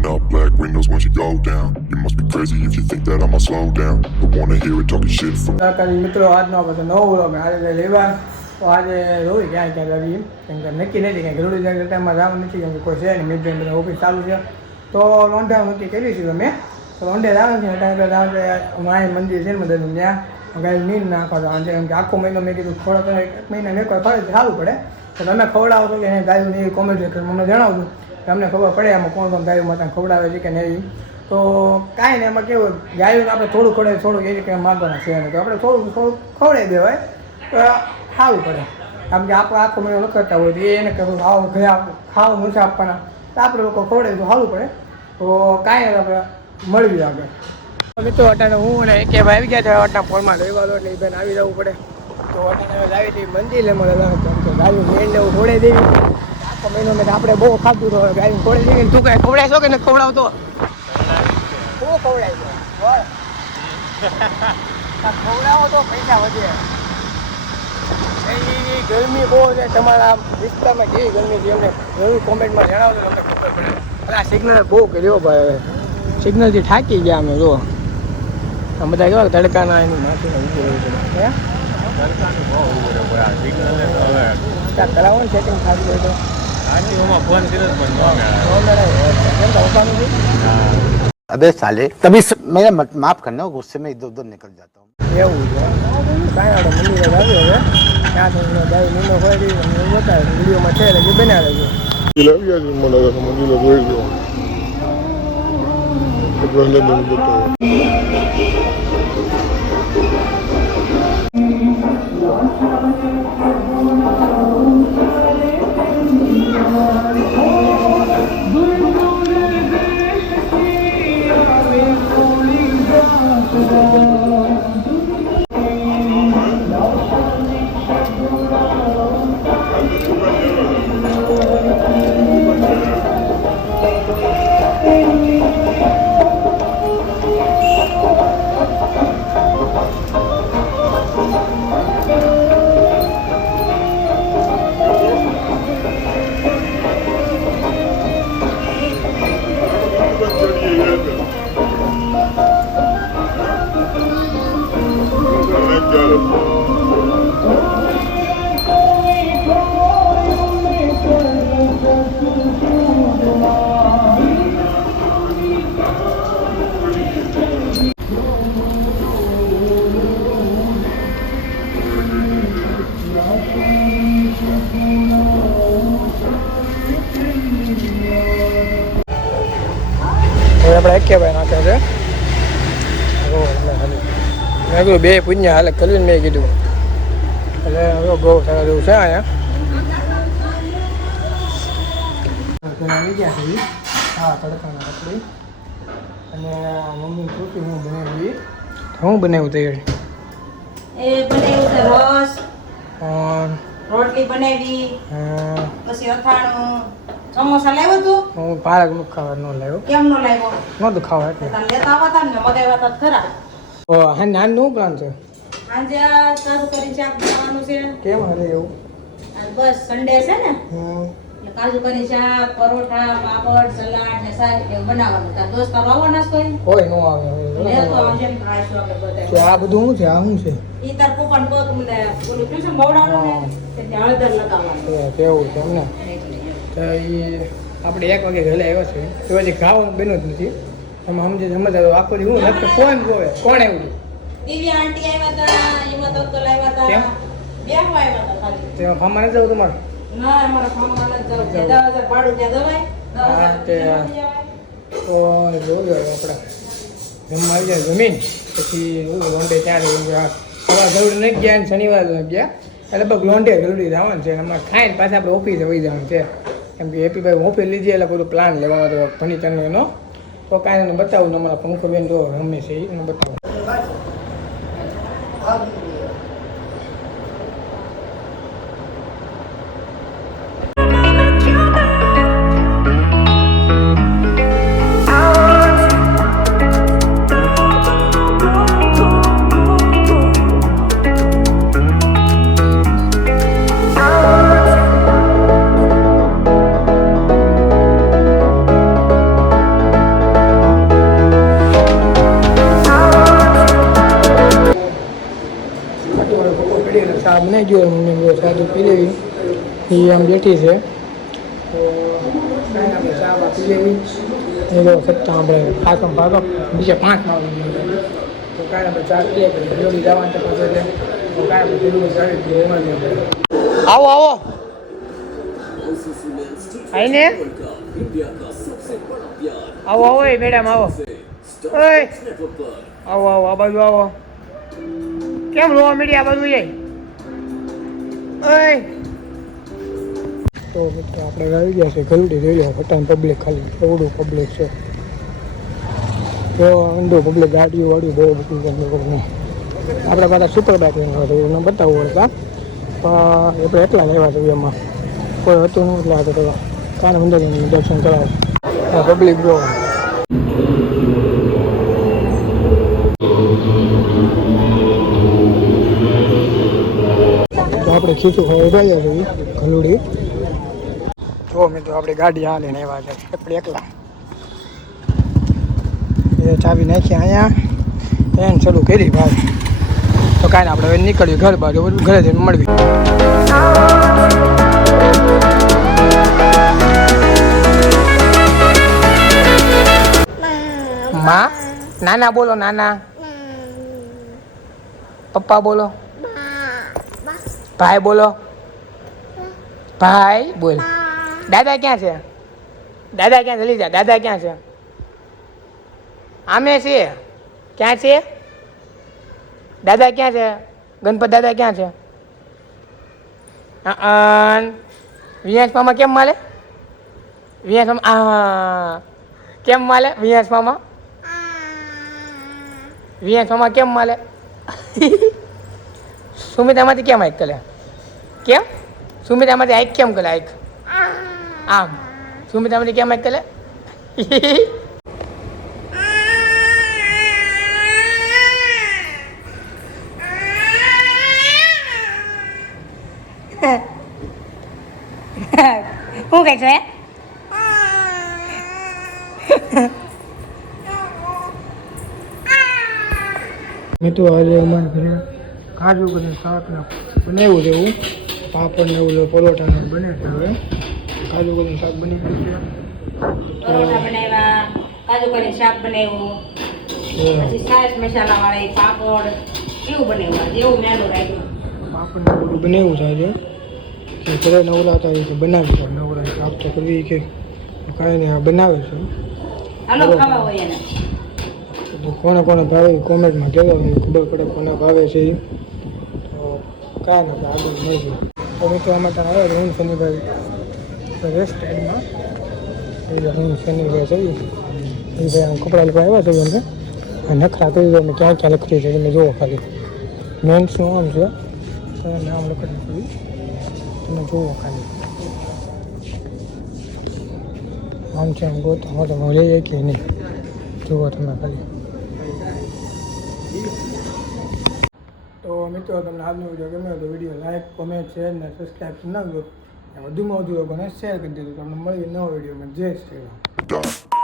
Rolling up black windows once you go down. You must be crazy if you think that I'ma slow down. Don't wanna hear it talking shit from મિત્રો આજનો આપણે નવો vlog આજે લેવા તો આજે જોઈ ક્યાં ક્યાં જવી કેમ કે નક્કી નથી કે ગરુડી જાય ટાઈમમાં જવાનું નથી કેમ કે કોઈ છે નહીં મિડ બધા ઓફિસ ચાલુ છે તો લોંઢા નક્કી કરી છે મેં તો લોંઢે જવાનું છે ટાઈમે માય મંદિર છે ને બધું ત્યાં ગાય નીંદ નાખવા જવાનું છે કેમ કે આખો મહિનો મેં કીધું થોડા એક મહિના મેં કોઈ ફરે સારું પડે તો તમે ખવડાવો છો કે એને ગાયું એવી કોમેન્ટ મને જણાવજો તમને ખબર પડે આમાં કોણ કોણ ગાયું માતા ખવડાવે છે કે નહીં તો કાંઈ નહીં એમાં કેવું ગાયું આપણે થોડું ખવડાવે થોડુંક એ રીતે માગવાના છે તો આપણે થોડું ખવડાવી દેવાય તો સારું પડે આમ કે આપણે આખો મહિનો લખતા હોય તો એને કહું આવો ઘરે ખાવું નથી આપવાના તો આપણે લોકો ખવડાવીએ તો સારું પડે તો કાંઈ આપણે મળવી આગળ મિત્રો અટાણે હું ને કે ભાઈ આવી ગયા છે અટાણા ફોનમાં લેવા દો એટલે એ બેન આવી જવું પડે તો અટાણે આવી હતી મંદિર મળે ગાયું મેળ એવું ખવડાવી દેવી આખો મહિનો મેં આપણે બહુ ખાધું તો ગાયું ખવડાવી દેવી તું કાંઈ ખવડાવશો કે નથી ખવડાવતો શું ખવડાવી ખવડાવો તો પૈસા વધે એ ગરમી બહુ છે તમારા વિસ્તારમાં કેવી ગરમી છે એમને જરૂર કોમેન્ટમાં જણાવજો તમને ખબર પડે આ સિગ્નલ બહુ કર્યો ભાઈ હવે સિગ્નલથી થાકી ગયા અમે જો આ બધા કેવા તડકાના એની માથે ઊભું રહ્યું છે ત્યાં કરાવો ને સેટિંગ થાકી જાય તો फोन अबे साले तभी मेरा माफ करना गुस्से में इधर उधर निकल जाता हूँ એવું છે કાંઈ આપણે મંદિરે આવ્યું હવે ત્યાં તમને ગાય નીનો હોય બતાવે વિડીયોમાં છે એટલે બનાવે છે આપણે એકેભાઈ નાખે છે મેં કીધું બે પુણ્ય હાલે કરીને મેં કીધું એટલે હવે ગૌશાળા જેવું છે અહીંયા આવી ગયા છે હા તડકાના કપડી અને મમ્મી પૂછી હું બનાવી હું બનાવ્યું તૈયારી એ બનાવ્યું છે રસ અને રોટલી બનાવી પછી અથાણું સમોસા લાવ્યો તું હું પાલક નું ખાવા ન લાવ્યો કેમ નો લાવ્યો નહોતું ખાવા એટલે તને લેતા આવતા ને મગાવ્યા હતા ખરા ઓ હા નાનું પ્લાન છે આજે સારું કરી શાક બનાવવાનું છે કેમ હાલે એવું અને બસ સન્ડે છે ને એટલે કાજુ કરી શાક પરોઠા પાપડ સલાડ ને શાક એવું બનાવવાનું તાર દોસ્તાર આવવાના છે કોઈ ન આવે લેતો આવજે ને ખાઈશું આપણે કે બધા આ બધું શું છે આ શું છે ઈ તાર પોપણ પોક મને બોલું શું છે મોવડાનું ને એટલે હળદર લગાવવાનું કેવું છે અમને એટલે તો એ આપણે 1 વાગે ઘરે આવ્યા છે તો હજી ખાવાનું બન્યું જ નથી તમે સમજતા તો આખો દી હું નથી કોણ જોવે કોણ આવ્યું દિવ્યા આંટી આવ્યા હતા એમાં તો આવ્યા હતા કેમ? બે આવ્યા હતા ખાલી તેમાં ફામા નથી જવું તમારે ના અમારા ફાર્મમાં નથી જવું છે 10,000 ભાડું ત્યાં દવાય હા, તે 10,000 તો જોવું જોઈએ આપણે જમવા આવી જાય જમીન પછી લોંડે ત્યાં સવાર જરૂર નહીં ગયા ને શનિવાર ગયા એટલે બસ લોંડે જરૂરી જવાનું છે અમારે ખાઈને પાછા આપણે ઓફિસે વહી જવાનું છે કેમ કે હેપીભાઈ ઓફિસ લીધી એટલે બધું પ્લાન લેવાનો હતો ફર્નિચરનો એનો તો કાંઈ એને બતાવું અમારા પંખોબેન તો રમે છે એને બતાવું બનાવી ગયો મમ્મી બધો સાદું પી લેવી એ આમ બેઠી છે તો કાંઈ આપણે ચા બા પી લેવી એ જો સત્તા આપણે પાકમ બીજા 5 તો કાંઈ આપણે ચા પીએ પછી જોડી જવાનું તપાસ એટલે તો કાંઈ આપણે પેલું સારી એમાં આવો આવો આઈને આવો આવો એ મેડમ આવો ઓય આવો આવો આ બાજુ આવો કેમ રોવા મીડી આ બાજુ જાય ઓય તો મિત્રો આપણે આવી ગયા છે ગલડી જોઈ લો પટાણ પબ્લિક ખાલી એવડું પબ્લિક છે તો ઊંડો પબ્લિક ગાડીઓ વાળ્યું બહુ બધું લોકોને આપણે પાછા સુપર બાઇક લેવા છે એને બતાવવું હતા પણ આપણે એટલા લેવા છે એમાં કોઈ હતું નહીં એટલે આ તો કાન મંદિર દર્શન કરાવે પબ્લિક જોવા તો આપણે ખીચું ઉભાઈ છે ખલુડી જો મિત્રો આપણે ગાડી હાલે ને એવા છે આપણે એકલા એ ચાવી નાખી અહીંયા એન શરૂ કરી ભાઈ તો કાંઈ આપણે હવે નીકળ્યું ઘર બાજુ ઘરે જઈને મળવી માં નાના બોલો નાના પપ્પા બોલો ભાઈ બોલો ભાઈ બોલ દાદા ક્યાં છે દાદા ક્યાં જલ્દી જા દાદા ક્યાં છે આમે છે ક્યાં છે દાદા ક્યાં છે ગણપત દાદા ક્યાં છે વિયાસ મામા કેમ માલે વિયાસ મામા કેમ માલે વિયાસ મામા કેમ માલે સુમિતામાંથી કેમ આઈક કરે કેમ સુમિતામાંથી આઈક કેમ કરે આઈક આમ સુમિતામાંથી કેમ આઈક કરે શું કહે છે મેં તો આજે અમારા ઘરે કાજુ કરીને શાક બનાવ્યું છે એવું પાપડ ને એવું પરોઠા ને બને છે હવે કાજુ કરીને શાક બની ગયું છે પરોઠા બનાવ્યા કાજુ કરીને શાક બનાવ્યું પછી સાસ મસાલા વાળી પાપડ એવું બનાવ્યું જેવું મેનુ રાખ્યું પાપડ ને બધું બનાવ્યું છે આજે કે ઘરે નવરાતા રીતે બનાવી છે નવરાત્રી શાક તો કરવી કે કાંઈ નહીં આ બનાવે છે હાલો ખાવા હોય એને તો કોને કોને ભાવે કોમેન્ટમાં કહેજો ખબર પડે કોને ભાવે છે એ તો કાંઈ નથી આગળ મળજો તો મિત્રો અમે ત્યાં આવ્યા હું શનિભાઈ રેસ્ટ સાઈડમાં હું શનિભાઈ છે એ ભાઈ આમ કપડા લેવા આવ્યા છે એમને આ નખરા કરી દો અમે ક્યાં ક્યાં લખી છે તમે જુઓ ખાલી મેન્સનું આમ છે નામ લખેલું છે તમે જુઓ ખાલી આમ છે આમ ગોતો તો લઈએ કે નહીં જુઓ તમે ખાલી તો મિત્રો તમને આજનો વિડીયો ગમ્યો તો વિડીયો લાઈક કોમેન્ટ શેર ને સબસ્ક્રાઈબ ના કરો વધુમાં વધુ લોકોને શેર કરી દેજો તમને મળી નવો વિડીયોમાં જય શ્રી રામ Done.